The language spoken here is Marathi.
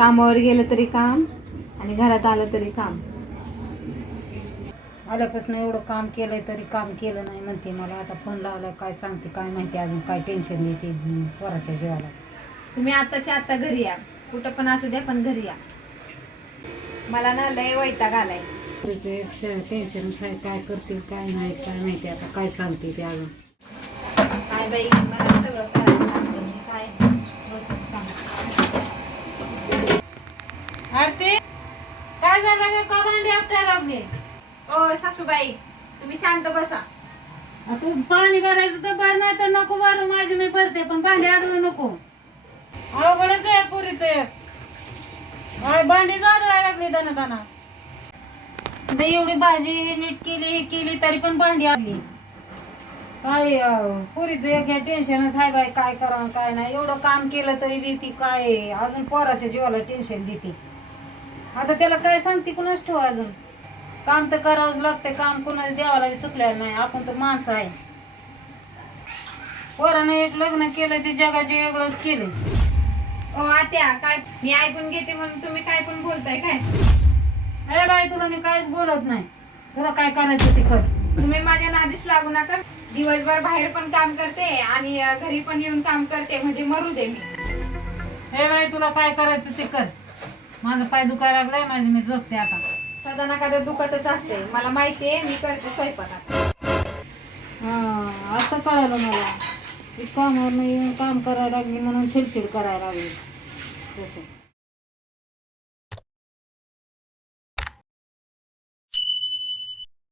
कामावर गेलं तरी काम आणि घरात आलं तरी काम. आल्यापासून एवढं काम केलंय तरी काम केलं नाही म्हणते मला. आता फोन लावलाय काय सांगते काय माहिती अजून काय टेन्शन देते पोराच्या जीवाला. तुम्ही आत्ताच्या आत्ता घरी या. कुठं पण असू द्या पण घरी या. मला ना लय वैताग आलाय. टेन्शन काय काय करतील काय नाही काय माहिती आता काय सांगते ते अजून. काय बाई मला सगळं करायला लागतं. काय रोजचंच काम. आरती? काय झालं का भांडी आपल्याला लागले ओ सासूबाई तुम्ही शांत बसा. तू पाणी भरायचं तर भर नाही तर नको भरू माझी मी भरते पण भांडी अडवू नको. अवघडच आहे पुरीच काय भांडी जायला लागली दाना दाना आता एवढी भाजी नीट केली हे केली तरी पण भांडी आली काय अं, पुरीचं एक टेन्शनच आहे बाई काय करा काय नाही. एवढं काम केलं तरी बी ती काय अजून पोराच्या जीवाला टेन्शन देते. आता त्याला काय सांगते कुणाच ठेव अजून? काम तर करावंच लागतंय काम कुणाच देवाला बी चुकलेलं नाही. आपण तर माणसं आहे. पोरानं एक लग्न केलं ते जगाचे वेगळंच केलं. ओ आत्या काय मी ऐकून घेते म्हणून तुम्ही काय पण बोलताय काय? अरे बाई तुला मी काहीच बोलत नाही. तुला काय करायचं ते कर. तुम्ही माझ्या नादीस लागू नका. दिवसभर बाहेर पण काम करते आणि अं, घरी पण येऊन काम करते. म्हणजे मरू दे मी. हे बाई तुला काय करायचं ते कर. माझं पाय दुखायला लागलाय माझी मी झोपते आता. सदा ना कदा दुखतच असते. मला माहितीये मी करते स्वयंपाक आता. हा, आता कळालं मला. कामावर येऊन काम करायला लागली म्हणून चिडचिड करायला लागली. तसं.